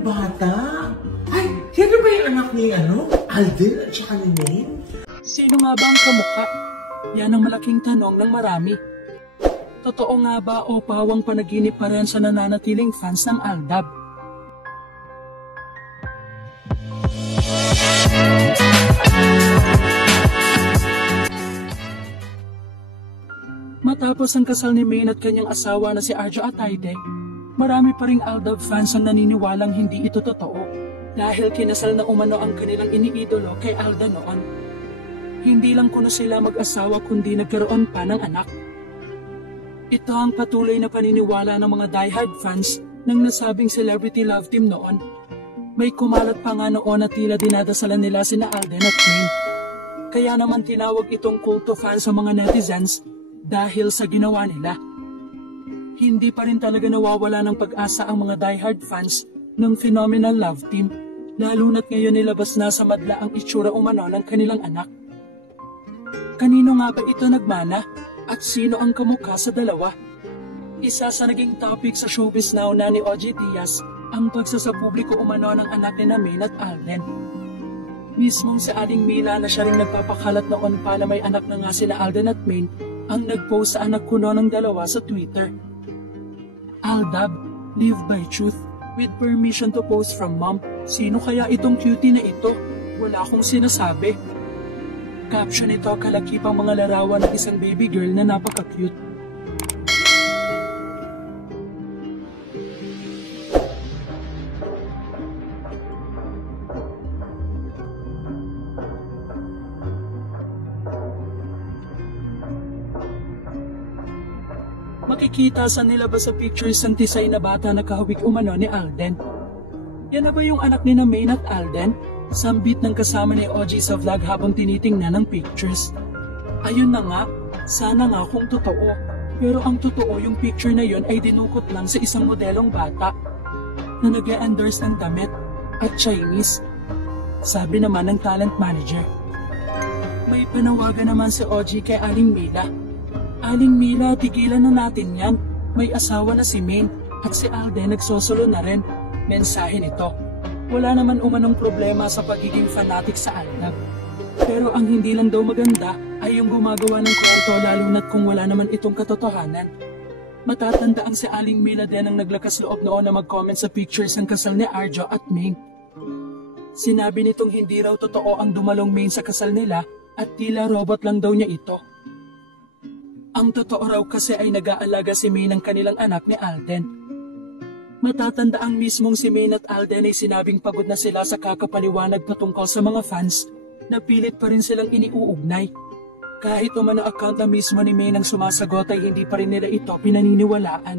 yung bata? Ay, sino ba yung anak ni Alden at saka ni Maine? Sino nga ba ang kamukha? Yan ang malaking tanong ng marami. Totoo nga ba o pawang panaginip pa rin sa nananatiling fans ng Aldab? Matapos ang kasal ni Maine at kanyang asawa na si Arjo Atayde, marami pa ring Aldab fans ang naniniwalang hindi ito totoo dahil kinasal na umano ang kanilang iniidolo kay Alda noon. Hindi lang kuno sila mag-asawa kundi nagkaroon pa ng anak. Ito ang patuloy na paniniwala ng mga diehard fans ng nasabing celebrity love team noon. May kumalat pa nga noon na tila dinadasalan nila sina Alden at Maine. Kaya naman tinawag itong kulto fan sa mga netizens dahil sa ginawa nila. Hindi pa rin talaga nawawala ng pag-asa ang mga diehard fans ng phenomenal love team, lalo na't ngayon nilabas na sa madla ang itsura umano ng kanilang anak. Kanino nga ba ito nagmana at sino ang kamukha sa dalawa? Isa sa naging topic sa Showbiz Now na ni OG Diaz ang pagsasapubliko umano ng anak ni Maine at Alden. Mismong sa Aling Mila na siya ring nagpapakalat noon pa na may anak na nga sila Alden at Maine ang nag-post sa anak kuno ng dalawa sa Twitter. Aldab, live by truth, with permission to post from mom. Sino kaya itong cutie na ito? Wala akong sinasabi. Caption ito kalakipang mga larawan ng isang baby girl na napaka-cute. Makikita sa nilabas sa pictures ng tisay na bata na kahawig umano ni Alden. Yan na ba yung anak ni Maine at Alden? Sambit ng kasama ni OG sa vlog habang tinitingnan ng pictures. Ayun na nga, sana nga kung totoo. Pero ang totoo yung picture na yun ay dinukot lang sa isang modelong bata na nag-e-endorse ng damit at Chinese. Sabi naman ng talent manager. May panawagan naman si OG kay Aling Mila. Aling Mila, tigilan na natin yan. May asawa na si Maine at si Alden nagsosolo na rin. Mensahe nito. Wala naman umanong problema sa pagiging fanatic sa Aldab. Pero ang hindi lang daw maganda ay yung gumagawa ng kwento lalo na't kung wala naman itong katotohanan. Matatanda ang si Aling Mila din ang naglakas loob noon na mag-comment sa pictures ng kasal ni Arjo at Maine. Sinabi nitong hindi raw totoo ang dumalong Maine sa kasal nila at tila robot lang daw niya ito. Ang totoo raw kasi ay nag-aalaga si Maine ng kanilang anak ni Alden. Matatanda ang mismong si Maine at Alden ay sinabing pagod na sila sa kakapaliwanag patungkol sa mga fans na pilit pa rin silang iniuugnay. Kahit umano account na mismo ni Maine ang sumasagot ay hindi pa rin nila ito pinaniniwalaan.